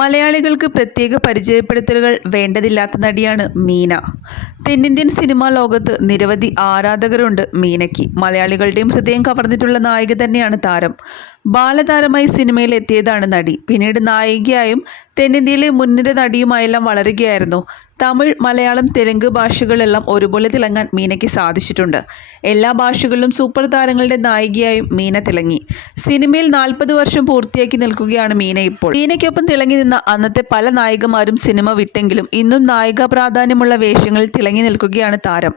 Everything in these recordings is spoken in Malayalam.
മലയാളികൾക്ക് പ്രത്യേക പരിചയപ്പെടുത്തലുകൾ വേണ്ടതില്ലാത്ത നടിയാണ് മീന. തെന്നിന്ത്യൻ സിനിമാ ലോകത്ത് നിരവധി ആരാധകരുണ്ട് മീനയ്ക്ക് മലയാളികളുടെയും ഹൃദയം കവർന്നിട്ടുള്ള നായിക തന്നെയാണ് താരം. ബാലതാരമായി സിനിമയിൽ എത്തിയതാണ് നടി. പിന്നീട് നായികയായും തെന്നിന്ത്യയിലെ മുൻനിര നടിയുമായെല്ലാം വളരുകയായിരുന്നു. തമിഴ് മലയാളം തെലുങ്ക് ഭാഷകളെല്ലാം ഒരുപോലെ തിളങ്ങാൻ മീനയ്ക്ക് സാധിച്ചിട്ടുണ്ട്. എല്ലാ ഭാഷകളിലും സൂപ്പർ താരങ്ങളുടെ നായികയായും മീന തിളങ്ങി. സിനിമയിൽ നാൽപ്പത് വർഷം പൂർത്തിയാക്കി നിൽക്കുകയാണ് മീന ഇപ്പോൾ. മീനയ്ക്കൊപ്പം തിളങ്ങി നിന്ന അന്നത്തെ പല നായികമാരും സിനിമ വിട്ടെങ്കിലും ഇന്നും നായിക പ്രാധാന്യമുള്ള വേഷങ്ങളിൽ തിളങ്ങി നിൽക്കുകയാണ് താരം.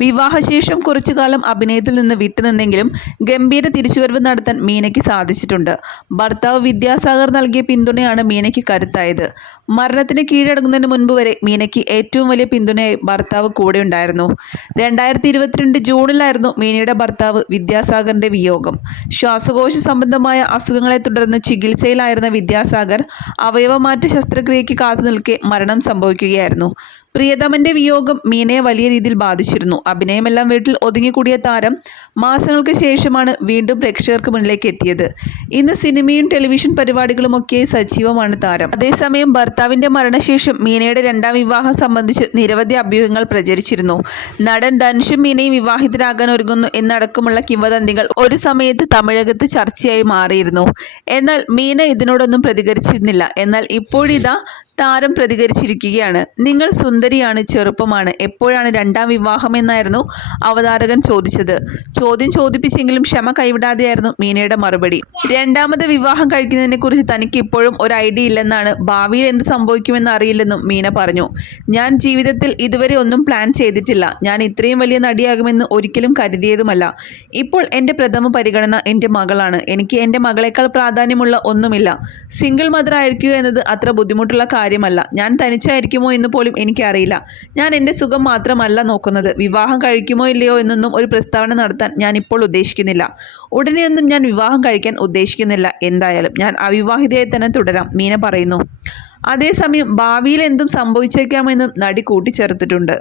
വിവാഹശേഷം കുറച്ചുകാലം അഭിനയത്തിൽ നിന്ന് വിട്ടുനിന്നെങ്കിലും ഗംഭീര തിരിച്ചുവരവ് നടത്താൻ മീനയ്ക്ക് സാധിച്ചിട്ടുണ്ട്. ഭർത്താവ് വിദ്യാസാഗർ നൽകിയ പിന്തുണയാണ് മീനയ്ക്ക് കരുത്തായത്. മരണത്തിന് കീഴടങ്ങുന്നതിന് മുൻപ് വരെ മീനയ്ക്ക് ഏറ്റവും വലിയ പിന്തുണയായി ഭർത്താവ് കൂടെ ഉണ്ടായിരുന്നു രണ്ടായിരത്തി ഇരുപത്തിരണ്ട് ജൂണിലായിരുന്നു മീനയുടെ ഭർത്താവ് വിദ്യാസാഗറിന്റെ വിയോഗം. ശ്വാസകോശ സംബന്ധമായ അസുഖങ്ങളെ തുടർന്ന് ചികിത്സയിലായിരുന്ന വിദ്യാസാഗർ അവയവമാറ്റ ശസ്ത്രക്രിയയ്ക്ക് കാത്തു നിൽക്കെ മരണം സംഭവിക്കുകയായിരുന്നു. പ്രിയതമന്റെ വിയോഗം മീനയെ വലിയ രീതിയിൽ ബാധിച്ചിരുന്നു. അഭിനയമെല്ലാം വീട്ടിൽ ഒതുങ്ങിക്കൂടിയ താരം മാസങ്ങൾക്ക് ശേഷമാണ് വീണ്ടും പ്രേക്ഷകർക്ക് മുന്നിലേക്ക് എത്തിയത്. ഇന്ന് സിനിമയും ടെലിവിഷൻ പരിപാടികളുമൊക്കെ സജീവമാണ് താരം. അതേസമയം ഭർത്താവിന്റെ മരണശേഷം മീനയുടെ രണ്ടാം വിവാഹം സംബന്ധിച്ച് നിരവധി അഭ്യൂഹങ്ങൾ പ്രചരിച്ചിരുന്നു. നടൻ ധനുഷും മീനയും വിവാഹിതരാകാൻ ഒരുങ്ങുന്നു എന്നടക്കമുള്ള കിംവദന്തികൾ ഒരു സമയത്ത് തമിഴകത്ത് ചർച്ചയായി മാറിയിരുന്നു. എന്നാൽ മീന ഇതിനോടൊന്നും പ്രതികരിച്ചിരുന്നില്ല. എന്നാൽ ഇപ്പോഴിതാ താരം പ്രതികരിച്ചിരിക്കുകയാണ്. നിങ്ങൾ സുന്ദരിയാണ് ചെറുപ്പമാണ്. എപ്പോഴാണ് രണ്ടാം വിവാഹം എന്നായിരുന്നു അവതാരകൻ ചോദിച്ചത്. ചോദ്യം ചോദിപ്പിച്ചെങ്കിലും ക്ഷമ കൈവിടാതെയായിരുന്നു മീനയുടെ മറുപടി. രണ്ടാമത് വിവാഹം കഴിക്കുന്നതിനെ കുറിച്ച് തനിക്ക് ഇപ്പോഴും ഒരു ഐഡിയ ഇല്ലെന്നാണ് ഭാവിയിൽ എന്ത് സംഭവിക്കുമെന്ന് അറിയില്ലെന്നും മീന പറഞ്ഞു. ഞാൻ ജീവിതത്തിൽ ഇതുവരെ ഒന്നും പ്ലാൻ ചെയ്തിട്ടില്ല. ഞാൻ ഇത്രയും വലിയ നടിയാകുമെന്ന് ഒരിക്കലും കരുതിയതുമല്ല. ഇപ്പോൾ എന്റെ പ്രഥമ പരിഗണന എന്റെ മകളാണ്. എനിക്ക് എന്റെ മകളെക്കാൾ പ്രാധാന്യമുള്ള ഒന്നുമില്ല. സിംഗിൾ മദർ ആയിരിക്കുക എന്നത് അത്ര ബുദ്ധിമുട്ടുള്ള കാര്യമല്ല. ഞാൻ തനിച്ചായിരിക്കുമോ എന്ന് പോലും എനിക്കറിയില്ല. ഞാൻ എന്റെ സുഖം മാത്രമല്ല നോക്കുന്നത്. വിവാഹം കഴിക്കുമോ ഇല്ലയോ എന്നൊന്നും ഒരു പ്രസ്താവന നടത്താൻ ഞാൻ ഇപ്പോൾ ഉദ്ദേശിക്കുന്നില്ല. ഉടനെയൊന്നും ഞാൻ വിവാഹം കഴിക്കാൻ ഉദ്ദേശിക്കുന്നില്ല. എന്തായാലും ഞാൻ അവിവാഹിതയായി തന്നെ തുടരാം മീന പറയുന്നു. അതേസമയം ഭാവിയിൽ എന്തും സംഭവിച്ചേക്കാമെന്നും നടി കൂട്ടിച്ചേർത്തിട്ടുണ്ട്.